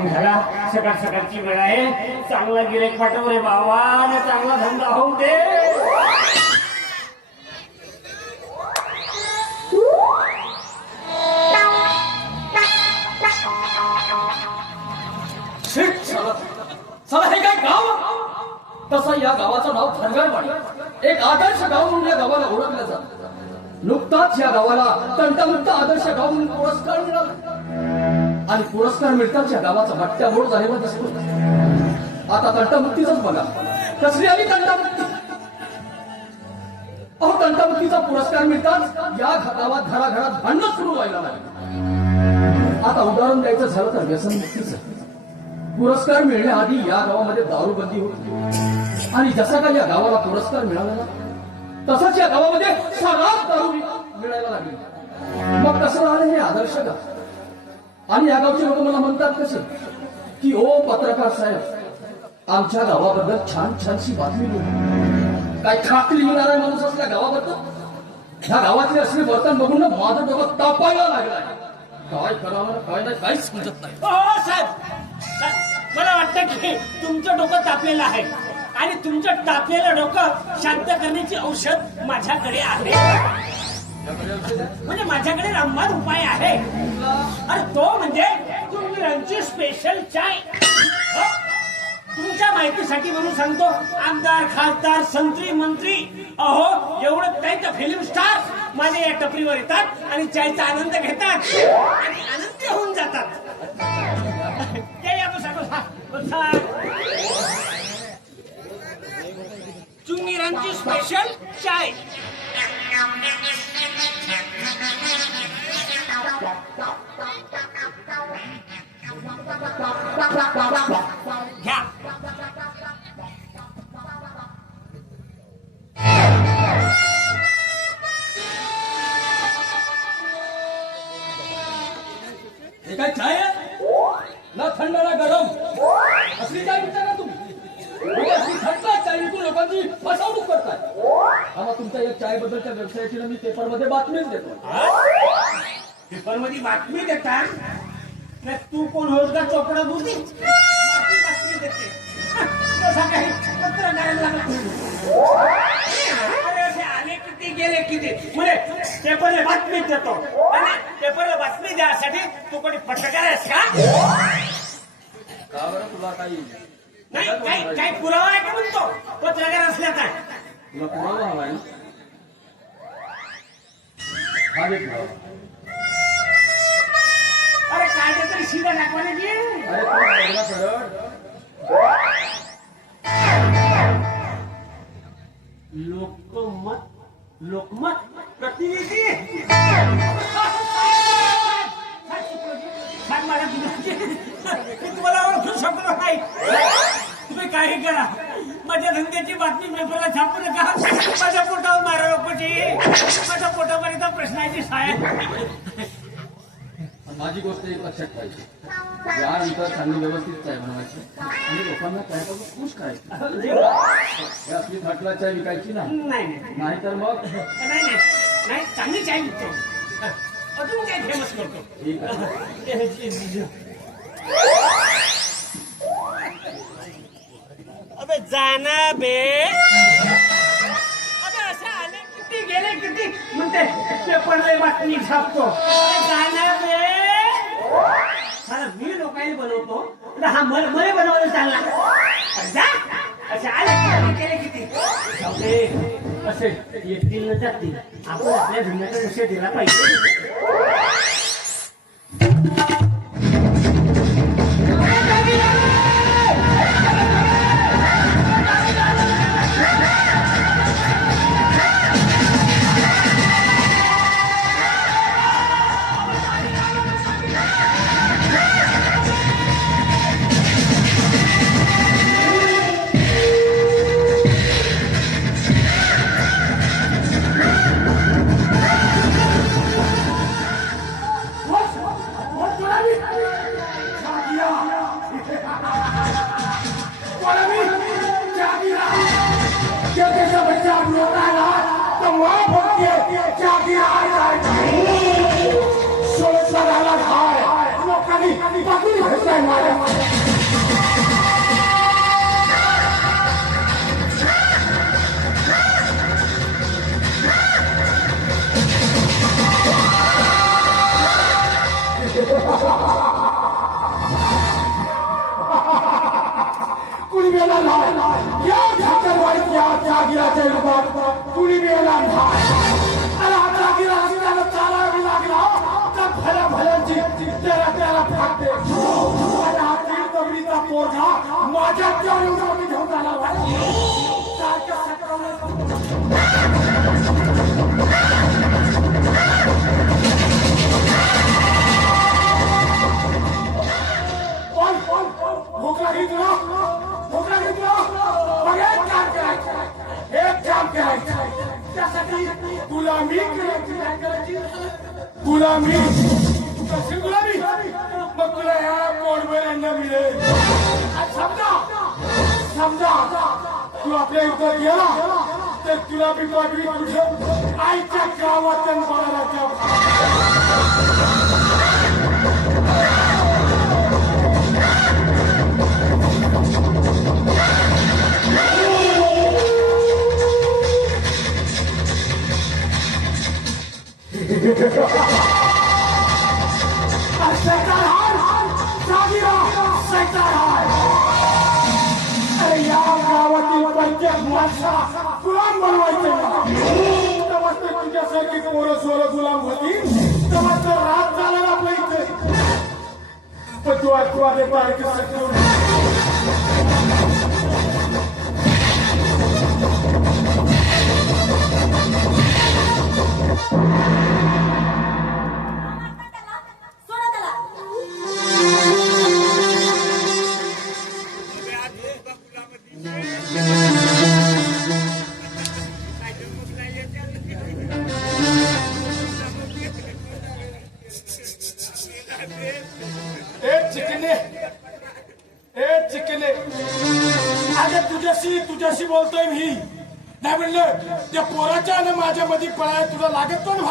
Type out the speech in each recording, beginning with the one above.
Time झाला. सकाळ सकाळची वेळ आहे. चांगला गिरेक पाठव रे बाबा चांगला धंदा होऊ दे. शिट चला. हे काय गाव? तसं या गावाचं नाव थरगडवाडी एक आदर्श गाव म्हणून या गावाला ओळखलं जातं. नुकताच या गावाला तंटामुक्त आदर्श गाव म्हणून पुरस्कार मिळाला. आणि पुरस्कार मिळतात या गावाचा भट्ट्या बोट झालेला दिसतो आता तंटामुक्तीचाच बघा. कसली आली तंटामुक्ती अहो तंटामुक्तीचा पुरस्कार मिळताच या गावात घराघरात भांडण सुरू व्हायला लागले. आता उदाहरण द्यायचं झालं तर व्यसनमुक्तीचं पुरस्कार मिळण्याआधी या गावामध्ये दारूबंदी होती. आणि जसा का या गावाला पुरस्कार मिळाला तसाच या गावामध्ये सर्वात दारू मिळायला लागली. मग कसं राहिलं हे आदर्श गाव? आणि या गावचे लोक मला म्हणतात कसे की ओ पत्रकार साहेब आमच्या गावाबद्दल छान छानशी बातमी लिहू काय खाकली लिहिणारा माणूस असल्या गावाबद्दल? ह्या गावातले असले वर्तन बघून ना माझं डोकं तापायला लागलाय काय करावं? काय नाही काहीच समजत नाही. हो, हो साहेब. साहेब, मला वाटतं की तुमचं डोकं तापलेलं आहे. आणि तुमचं तापलेलं डोकं शांत करण्याची औषध माझ्याकडे आहे. म्हणजे माझ्याकडे रामबाण उपाय आहे. अरे तो म्हणजे तुमची स्पेशल चाय तुमच्या माहितीसाठी म्हणून सांगतो आमदार खासदार संत्री मंत्री. अहो एवढं काही तर फिल्म स्टार माझ्या या टपरीवर येतात आणि चायचा आनंद घेतात. आणि आनंदी होऊन जातात. ते चुंगीरांची स्पेशल चाय Yeah. बातमी देतात नाही तू कोण होस का? चोपडा बुद्धी बातमी देते. तसा काही पत्रकाराला अरे असे आले किती गेले किती? म्हणजे पेपरला बातमी देतो. आणि पेपरला बातमी द्यासाठी तू कोणी पत्रकार आहेस का? का बरं तुला काही? नाही काही काही पुरावा आहे का म्हणतो? पत्रकार असल्याचा तुला पुरावा हा काय ते तरी शिदा दाखवायला घे अरे तू बघला सरळ लोकमत लोकमत लक्षात पाहिजे. यानंतर चांगली व्यवस्थित चाय बनवायची? आणि लोकांना त्यापासून खुश करायचं. असली फाटला चाय विकायची नाही नाही. नाही नाहीतर मग? नाही नाही. नाही चांगली चाय विकतो. अजून काय फेमस करतो? ठीक आहे. अबे जाना बे. अबे असं आले किती गेले किती? म्हणते पेपरला बातमी छापतो जाना बे मी लोकांनी बनवतो. तर हा मल मला बनवायला चालला. अरे जा असे आले किती किती? जाऊ दे. असे येतील न जातील. आपण आपल्या धंद्याचा विषय दिला पाहिजे. आहे माझ्या कुणी मेला नाही या झाकरवाडीत या जागिराच्या युगात गुलामी. माझ्या त्या युगात घेऊन आला बाई. सारख्या सकाळला तुला भूक लागली तुला मग एक काम करायचं एक काम करायचं त्यासाठी गुलामी करायची काय करायची गुलामी कशी गुलामी मग तुला ह्या पोटभर अन्न मिळेल आणि समजा समजा तू आपल्या युद्धात गेला तर तुला बी की तुझ्यासारखी पोरं गुलाम होती. तेव्हा तर रात झाला आपल्या इथे. पण तू आज तू आले बारके सगळं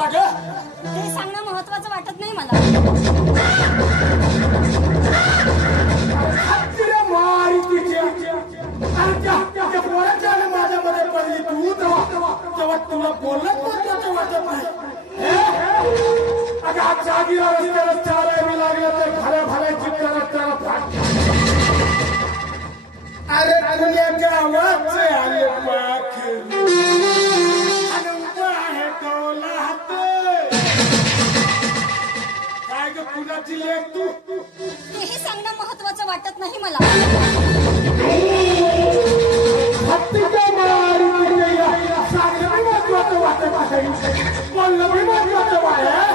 होता ग. ते सांगणं महत्वाचं वाटत नाही मला. मारी तिच्या आणि माझ्या मध्ये पडली तू तेव्हा. तेव्हा तुला बोलणं महत्वाचं वाटत नाही. अगं आज जागीला रस्त्याला चालायला लागलं तर भल्या भल्याची त्याला त्याला फाट अरे तुझ्या आवाज आले पाख कुणाची लेख तू. तेही सांगणं महत्वाचं वाटत नाही मला. हत्तीच्या मारी तिच्या सांगणं बी महत्वाचं वाटत नाही बोलणं बी महत्वाचं आहे.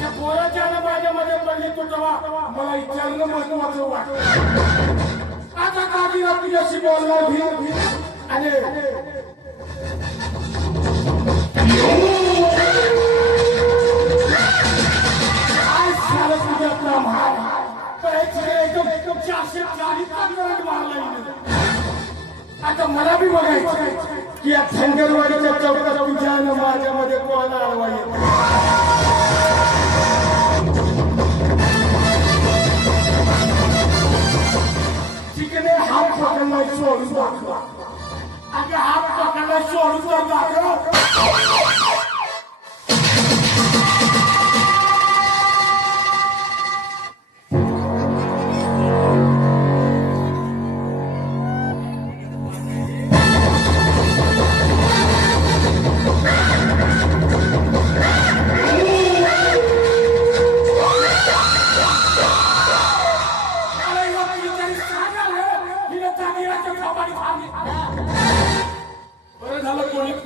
त्या पोराच्या आणि माझ्यामध्ये पडली तू तेव्हा. मला विचारणं महत्वाचं वाटतं. आता काकीला तुझ्याशी बोलणार भी आणि आता बघायचं. की या धनगरवाडीच्या चौकात तुझ्या आणि माझ्यामध्ये कोण आडवा येत? तिकडे हात पकडला सोडून दाखवा. अगं हात पकडला सोडून दाखवा.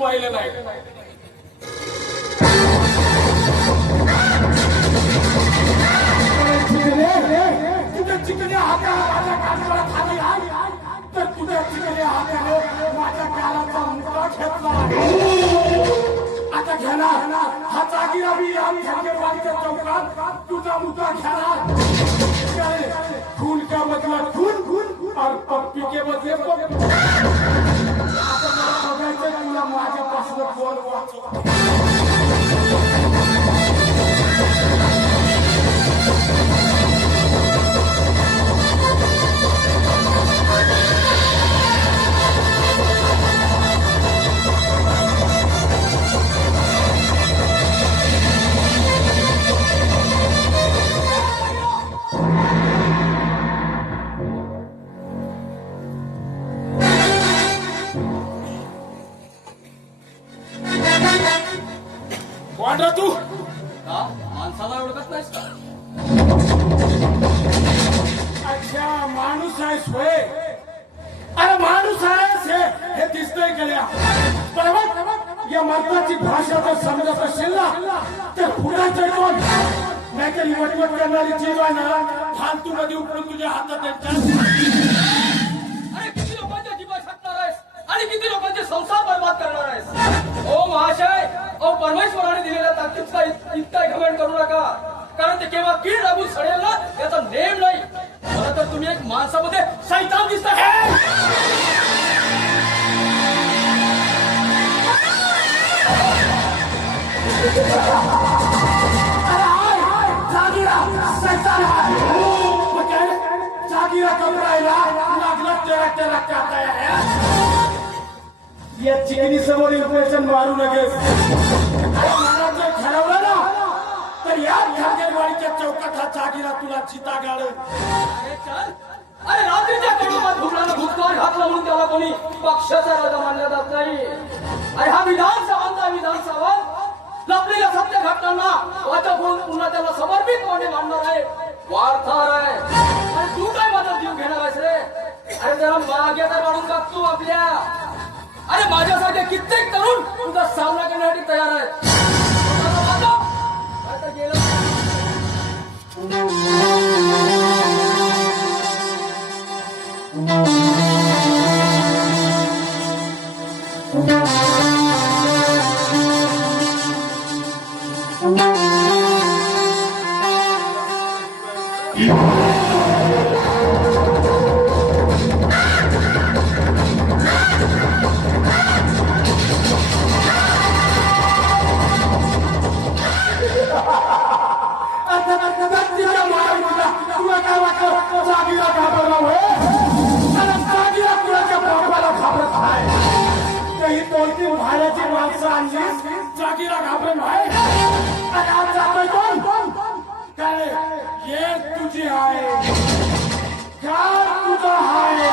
पाहिलं नाही तुझ्या चिकने हाता माझ्या कानाला खाली आहे तर तुझ्या चिकने हाताने माझ्या कानाचा मुका घेतला आता घेणार हा जागीरा बी आम्ही धनगरवाडीच्या चौकात तुझा मुका घेणार खून का बदला खून खून और पप्पी के बदले पप्पी 走吧走吧 कोण रे तू माणसाला ओळखत नाहीस का? अच्छा माणूस आहेस होय अरे माणूस आहेस हे हे दिसतंय गेल्या बरोबर या मर्दाची भाषा जर समजत असेल ना? तर फुटायचं कोण नाहीतर ही वटवट करणारी जीव आहे ना? फालतू मध्ये उपडून तुझ्या हातात येतात करू नका. कारण ते केव्हा कीड लागून सडेल ना याचा नेम नाही. खरं तर तुम्ही एक माणसामध्ये शैतान दिसता. जागीरा कमरायला लागलं तेरा तेरा काटा या चिकनी समोर इम्प्रेशन मारू नगेस. तर या ध्यानवाडीच्या चौकात हा जागीरा तुला चिता गाड अरे रात्रीच्या कुटुंबात घुमणारा भूतकाळ घातला म्हणून त्याला कोणी पक्षाचा राजा मानला जात नाही. अरे हा विधानसभांचा विधानसभा. लपलेल्या सत्य घटनांना वाचा करून पुन्हा त्याला समर्पितपणे मानणार आहे. वार्ताहर आहे. अरे तू काय माझा जीव घेणार आहेस रे? अरे जरा मागे तर काढून बघ तू आपल्या. अरे माझ्यासारखे कित्येक तरुण तुझा सामना करण्यासाठी तयार आहे काय तुला काय वाटलं जागीरा घाबरला होय अरे जागीरा कुणाच्या घाबरत आहे काही ही तीन भाड्याची माणसं आणली जागीरा घाबरत आहे अरे आज जातोय कोण काय ये तुझी आहे काय तुझं आहे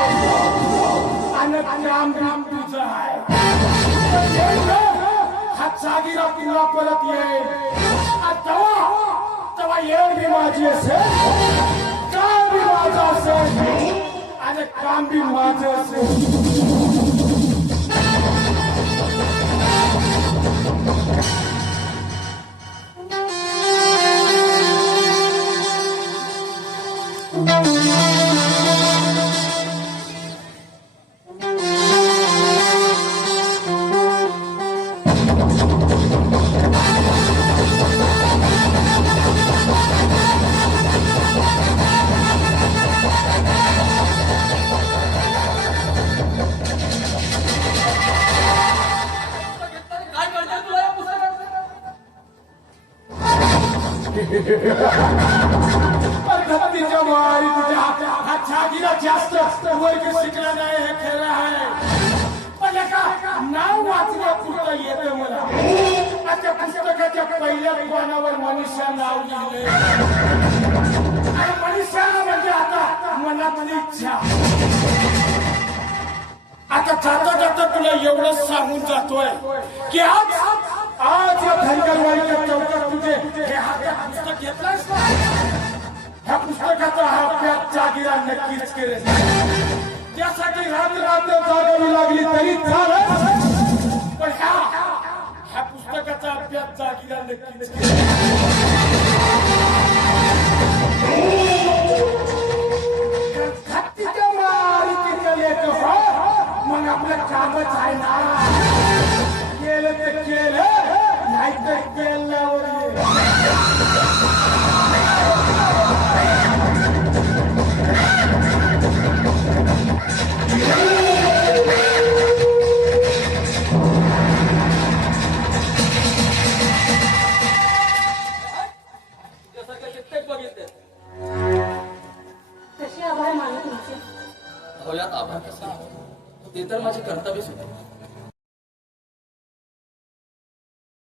आणि काम काम तुझं आहे हा परत येईल तेव्हा तेव्हा येईल मी माझी असेल माझं असेल आणि काम बी माझं असेल पद्धतीच्या वारी तुझ्या हा छागीला जास्त वर्ग शिकला नाही हे खरं आहे. पण एका नाव वाचण्यापुरतं येतं मला. आता पुस्तकाच्या पहिल्या पानावर मनुष्य नाव लिहिले? आणि मनुष्याला म्हणजे आता मनातली इच्छा. आता जाता जाता तुला एवढं सांगून जातोय की आज आज या धनगरवाडीच्या चौकात तुझे हे हात ह्या पुस्तकाचा हा अभ्यास जागीरा नक्कीच केले त्यासाठी रात्र रात्र जागावी लागली तरी झालं पण ह्या ह्या पुस्तकाचा अभ्यास जागीरा नक्कीच केला हत्तीच्या मारीचे हो मग आपलं कामच आहे. ना केलं तर केलं नाही तर केलं